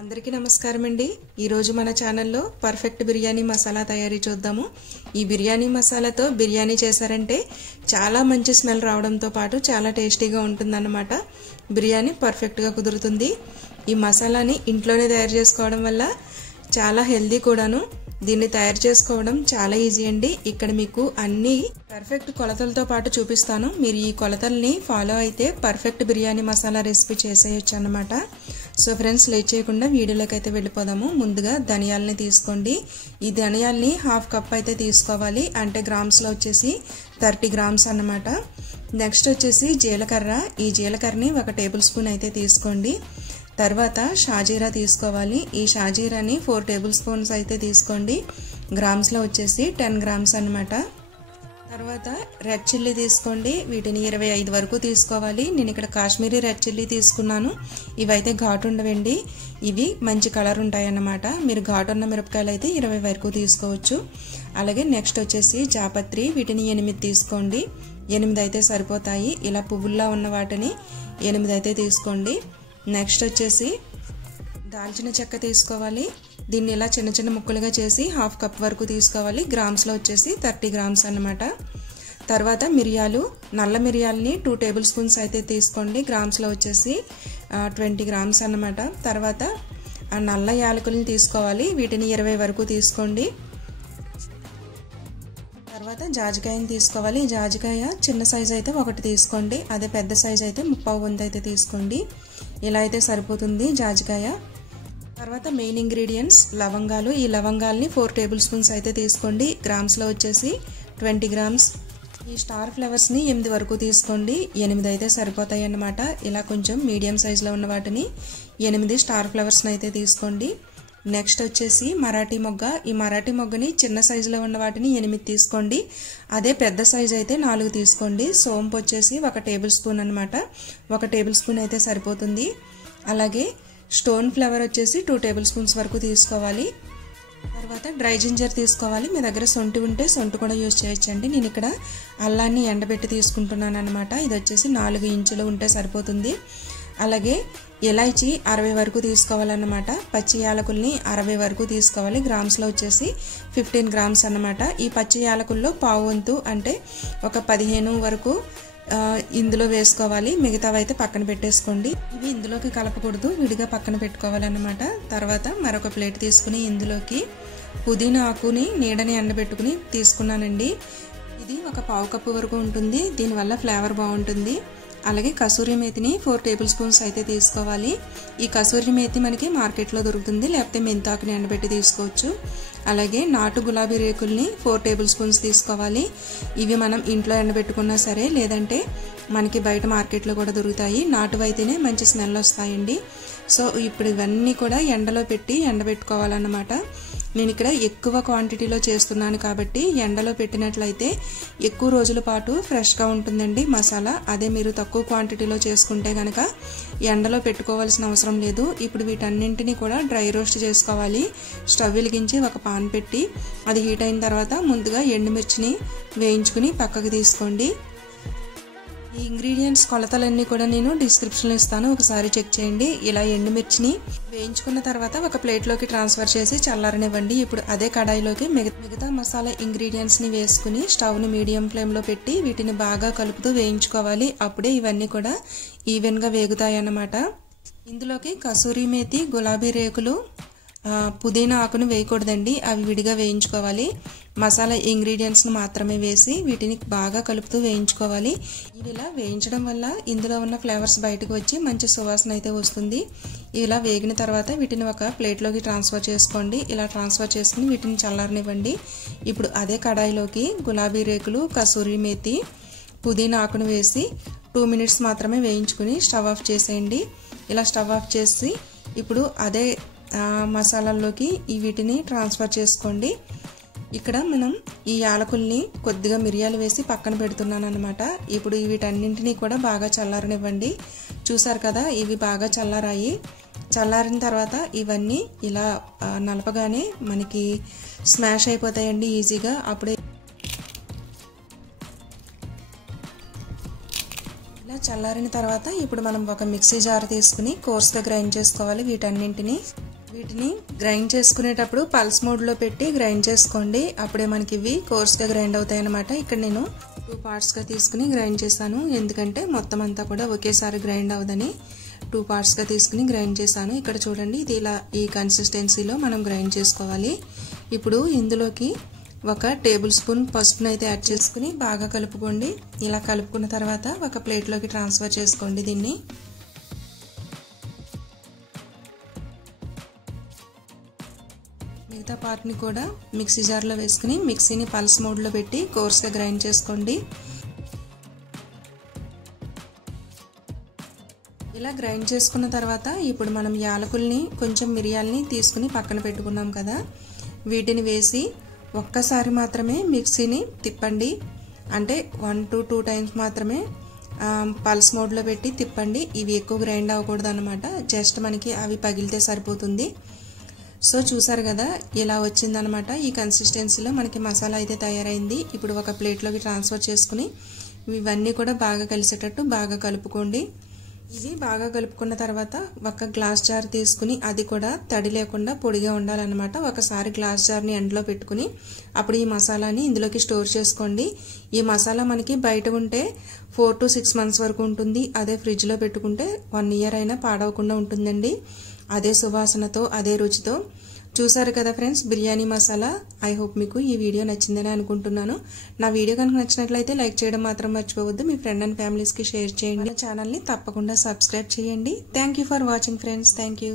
అందరికీ నమస్కారం అండి। ఈ రోజు మన ఛానల్లో పర్ఫెక్ట్ బిర్యానీ మసాలా తయారీ చూద్దాము। ఈ బిర్యానీ మసాలాతో బిర్యానీ చేశారంటే చాలా మంచి స్మెల్ రావడంతో పాటు చాలా టేస్టీగా ఉంటుందన్నమాట। బిర్యానీ పర్ఫెక్ట్ గా కుదురుతుంది। ఈ మసాలాని ఇంట్లోనే తయారు చేసుకోవడం వల్ల చాలా హెల్తీ కూడాను। దీన్ని తయారు చేసుకోవడం చాలా ఈజీ అండి। ఇక్కడ మీకు అన్ని పర్ఫెక్ట్ కొలతలతో పాటు చూపిస్తాను। మీరు ఈ కొలతల్ని ఫాలో అయితే పర్ఫెక్ట్ బిర్యానీ మసాలా రెసిపీ చేసేయొచ్చు అన్నమాట। సో ఫ్రెండ్స్, లేట్ చేయకుండా వీడియోలోకి అయితే వెళ్ళిపోదాము। ముందుగా ధనియాలని తీసుకోండి। ఈ ధనియాల్ని హాఫ్ కప్ అయితే తీసుకోవాలి, అంటే గ్రామ్స్లో వచ్చేసి 30 గ్రామ్స్ అన్నమాట। నెక్స్ట్ వచ్చేసి జీలకర్ర, ఈ జీలకర్రని 1 టేబుల్ స్పూన్ అయితే తీసుకోండి। తర్వాత షాజీరా తీసుకోవాలి। ఈ షాజీరాని 4 టేబుల్ స్పూన్స్ అయితే తీసుకోండి, గ్రామ్స్లో వచ్చేసి 10 గ్రామ్స్ అన్నమాట। తర్వాత రెడ్ చిల్లీ తీసుకోండి, వీటిని 25 వరకు తీసుకోవాలి। నేను ఇక్కడ కాశ్మీరీ రెడ్ చిల్లీ తీసుకున్నాను। ఇవైతే ఘాటు ఉండవండి, ఇవి మంచి కలర్ ఉంటాయన్నమాట। మీరు ఘాటు ఉన్న మిరపకాయలు అయితే 20 వరకు తీసుకోవచ్చు। అలాగే నెక్స్ట్ వచ్చేసి జాపత్రి, వీటిని 8 తీసుకోండి, 8 అయితే సరిపోతాయి। ఇలా పువ్వుల్లా ఉన్న వాటిని 8 అయితే తీసుకోండి। నెక్స్ట్ వచ్చేసి దాల్చిన చెక్క తీసుకోవాలి। దీన్ని ఇలా చిన్న చిన్న ముక్కలుగా చేసి హాఫ్ కప్ వరకు తీసుకోవాలి, గ్రామ్స్లో వచ్చేసి 30 గ్రామ్స్ అన్నమాట। తర్వాత మిరియాలు, నల్ల మిరియాలని 2 టేబుల్ స్పూన్స్ అయితే తీసుకోండి, గ్రామ్స్లో వచ్చేసి 20 గ్రామ్స్ అన్నమాట। తర్వాత నల్ల యాలకులను తీసుకోవాలి, వీటిని 20 వరకు తీసుకోండి। తర్వాత జాజికాయని తీసుకోవాలి। జాజికాయ చిన్న సైజు అయితే 1 తీసుకోండి, అదే పెద్ద సైజు అయితే 3/4 వంతు అయితే తీసుకోండి। ఇలా అయితే సరిపోతుంది జాజికాయ। తర్వాత మెయిన్ ఇంగ్రీడియంట్స్ లవంగాలు, ఈ లవంగాల్ని 4 టేబుల్ స్పూన్స్ అయితే తీసుకోండి, గ్రామ్స్లో వచ్చేసి 20 గ్రామ్స్। ఈ స్టార్ ఫ్లవర్స్ని 8 వరకు తీసుకోండి, 8 అయితే సరిపోతాయి అన్నమాట। ఇలా కొంచెం మీడియం సైజులో ఉన్న వాటిని 8 స్టార్ ఫ్లవర్స్ని అయితే తీసుకోండి। నెక్స్ట్ వచ్చేసి మరాఠీ మొగ్గ, ఈ మరాఠీ మొగ్గని చిన్న సైజులో ఉన్న వాటిని 8 తీసుకోండి, అదే పెద్ద సైజు అయితే 4 తీసుకోండి। సోంపు వచ్చేసి 1 టేబుల్ స్పూన్ అనమాట, 1 టేబుల్ స్పూన్ అయితే సరిపోతుంది। అలాగే స్టోన్ ఫ్లవర్ వచ్చేసి 2 టేబుల్ స్పూన్స్ వరకు తీసుకోవాలి। తర్వాత డ్రై జింజర్ తీసుకోవాలి, మీ దగ్గర సొంటి ఉంటే సొంటి కూడా యూజ్ చేయొచ్చండి। నేను ఇక్కడ అల్లాన్ని ఎండబెట్టి తీసుకుంటున్నాను అనమాట, ఇది వచ్చేసి 4 ఇంచులు ఉంటే సరిపోతుంది। అలాగే ఇలాచీ 60 వరకు తీసుకోవాలన్నమాట, పచ్చి యాలకుల్ని 60 వరకు తీసుకోవాలి, గ్రామ్స్లో వచ్చేసి 15 గ్రామ్స్ అన్నమాట। ఈ పచ్చి యాలకుల్లో పావు వంతు అంటే ఒక 15 వరకు ఇందులో వేసుకోవాలి, మిగతావి అయితే పక్కన పెట్టేసుకోండి। ఇవి ఇందులోకి కలపకూడదు, విడిగా పక్కన పెట్టుకోవాలన్నమాట। తర్వాత మరొక ప్లేట్ తీసుకుని ఇందులోకి పుదీనా ఆకుని నీడని ఎండబెట్టుకుని తీసుకున్నానండి, ఇది ఒక పావు కప్పు వరకు ఉంటుంది, దీనివల్ల ఫ్లేవర్ బాగుంటుంది। అలాగే కసూరి మేతిని 4 టేబుల్ స్పూన్స్ అయితే తీసుకోవాలి। ఈ కసూరి మేతి మనకి మార్కెట్లో దొరుకుతుంది, లేకపోతే మెంతాకుని ఎండబెట్టి తీసుకోవచ్చు। అలాగే నాటు గులాబీ రేకుల్ని 4 టేబుల్ స్పూన్స్ తీసుకోవాలి, ఇవి మనం ఇంట్లో ఎండబెట్టుకున్నా సరే, లేదంటే మనకి బయట మార్కెట్లో కూడా దొరుకుతాయి, నాటువైతేనే మంచి స్మెల్ వస్తాయండి। సో ఇప్పుడు ఇవన్నీ కూడా ఎండలో పెట్టి ఎండబెట్టుకోవాలన్నమాట। నేను ఇక్కడ ఎక్కువ క్వాంటిటీలో చేస్తున్నాను కాబట్టి ఎండలో పెట్టినట్లయితే ఎక్కువ రోజుల పాటు ఫ్రెష్గా ఉంటుందండి మసాలా, అదే మీరు తక్కువ క్వాంటిటీలో చేసుకుంటే కనుక ఎండలో పెట్టుకోవాల్సిన అవసరం లేదు। ఇప్పుడు వీటన్నింటినీ కూడా డ్రై రోస్ట్ చేసుకోవాలి। స్టవ్ వెలిగించి ఒక పాన్ పెట్టి అది హీట్ అయిన తర్వాత ముందుగా ఎండుమిర్చిని వేయించుకుని పక్కకు తీసుకోండి। ఈ ఇంగ్రీడియంట్స్ కొలతలన్నీ కూడా నేను డిస్క్రిప్షన్లో ఇస్తాను, ఒకసారి చెక్ చేయండి। ఇలా ఎండుమిర్చిని వేయించుకున్న తర్వాత ఒక ప్లేట్లోకి ట్రాన్స్ఫర్ చేసి చల్లారనివ్వండి। ఇప్పుడు అదే కడాయిలోకి మిగతా మసాలా ఇంగ్రీడియంట్స్ని వేసుకుని స్టవ్ని మీడియం ఫ్లేమ్లో పెట్టి వీటిని బాగా కలుపుతూ వేయించుకోవాలి, అప్పుడే ఇవన్నీ కూడా ఈవెన్గా వేగుతాయి అన్నమాట। ఇందులోకి కసూరి మేతి, గులాబీ రేకులు, పుదీనా ఆకును వేయకూడదండి, అవి విడిగా వేయించుకోవాలి। మసాలా ఇంగ్రీడియంట్స్ని మాత్రమే వేసి వీటిని బాగా కలుపుతూ వేయించుకోవాలి। ఇవి ఇలా వేయించడం వల్ల ఇందులో ఉన్న ఫ్లేవర్స్ బయటకు వచ్చి మంచి సువాసన అయితే వస్తుంది। ఇలా వేగిన తర్వాత వీటిని ఒక ప్లేట్లోకి ట్రాన్స్ఫర్ చేసుకోండి, ఇలా ట్రాన్స్ఫర్ చేసుకుని వీటిని చల్లారనివ్వండి। ఇప్పుడు అదే కడాయిలోకి గులాబీ రేకులు, కసూరి మేతి, పుదీనా ఆకును వేసి 2 మినిట్స్ మాత్రమే వేయించుకుని స్టవ్ ఆఫ్ చేసేయండి। ఇలా స్టవ్ ఆఫ్ చేసి ఇప్పుడు అదే మసాలాల్లోకి వీటిని ట్రాన్స్ఫర్ చేసుకోండి। ఇక్కడ మనం ఈ యాలకుల్ని కొద్దిగా మిరియాలు వేసి పక్కన పెడుతున్నాను అనమాట। ఇప్పుడు వీటన్నింటినీ కూడా బాగా చల్లారనివ్వండి। చూసారు కదా, ఇవి బాగా చల్లారాయి। చల్లారిన తర్వాత ఇవన్నీ ఇలా నలపగానే మనకి స్మాష్ అయిపోతాయండి ఈజీగా। అప్పుడే ఇలా చల్లారిన తర్వాత ఇప్పుడు మనం ఒక మిక్సీ జార్ తీసుకుని కోర్స్గా గ్రైండ్ చేసుకోవాలి వీటన్నింటినీ। వీటిని గ్రైండ్ చేసుకునేటప్పుడు పల్స్ మోడ్లో పెట్టి గ్రైండ్ చేసుకోండి. అప్పుడే మనకి ఇవి కోర్స్గా గ్రైండ్ అవుతాయి అన్నమాట. ఇక్కడ నేను 2 పార్ట్స్గా తీసుకుని గ్రైండ్ చేశాను. ఎందుకంటే మొత్తం అంతా కూడా ఒకేసారి గ్రైండ్ అవ్వదని 2 పార్ట్స్గా తీసుకుని గ్రైండ్ చేశాను. ఇక్కడ చూడండి, ఇది ఇలా ఈ కన్సిస్టెన్సీలో మనం గ్రైండ్ చేసుకోవాలి. ఇప్పుడు ఇందులోకి 1 టేబుల్ స్పూన్ పసుపును అయితే యాడ్ చేసుకుని బాగా కలుపుకోండి. ఇలా కలుపుకున్న తర్వాత ఒక ప్లేట్లోకి ట్రాన్స్ఫర్ చేసుకోండి. దీన్ని మిగతా పార్ట్ని కూడా మిక్సీ జార్లో వేసుకుని మిక్సీని పల్స్ మోడ్లో పెట్టి కోర్స్గా గ్రైండ్ చేసుకోండి. ఇలా గ్రైండ్ చేసుకున్న తర్వాత ఇప్పుడు మనం యాలకుల్ని కొంచెం మిరియాలని తీసుకుని పక్కన పెట్టుకున్నాం కదా, వీటిని వేసి ఒక్కసారి మాత్రమే మిక్సీని తిప్పండి. అంటే 1 to 2 టైమ్స్ మాత్రమే పల్స్ మోడ్లో పెట్టి తిప్పండి. ఇవి ఎక్కువ గ్రైండ్ అవ్వకూడదు అన్నమాట. జస్ట్ మనకి అవి పగిలితే సరిపోతుంది. సో చూసారు కదా, ఇలా వచ్చిందనమాట. ఈ కన్సిస్టెన్సీలో మనకి మసాలా అయితే తయారైంది. ఇప్పుడు ఒక ప్లేట్లోకి ట్రాన్స్ఫర్ చేసుకుని ఇవన్నీ కూడా బాగా కలిసేటట్టు బాగా కలుపుకోండి. ఇది బాగా కలుపుకున్న తర్వాత ఒక గ్లాస్ జార్ తీసుకుని, అది కూడా తడి లేకుండా పొడిగా ఉండాలన్నమాట. ఒకసారి గ్లాస్ జార్ని ఎండలో పెట్టుకుని అప్పుడు ఈ మసాలాని ఇందులోకి స్టోర్ చేసుకోండి. ఈ మసాలా మనకి బయట ఉంటే 4 to 6 months వరకు ఉంటుంది. అదే ఫ్రిడ్జ్లో పెట్టుకుంటే 1 year అయినా పాడవకుండా ఉంటుందండి. అదే సువాసనతో అదే రుచితో. చూసారు కదా friends, biryani masala. I hope మీకు ఈ వీడియో నచ్చిందని అనుకుంటున్నాను. నా వీడియో కనుక నచ్చినట్లయితే లైక్ చేయడం మాత్రం మర్చిపోవద్దు. మీ ఫ్రెండ్ అండ్ ఫ్యామిలీస్కి షేర్ చేయండి. ఛానల్ని తప్పకుండా సబ్స్క్రైబ్ చేయండి. Thank you for watching friends. Thank you.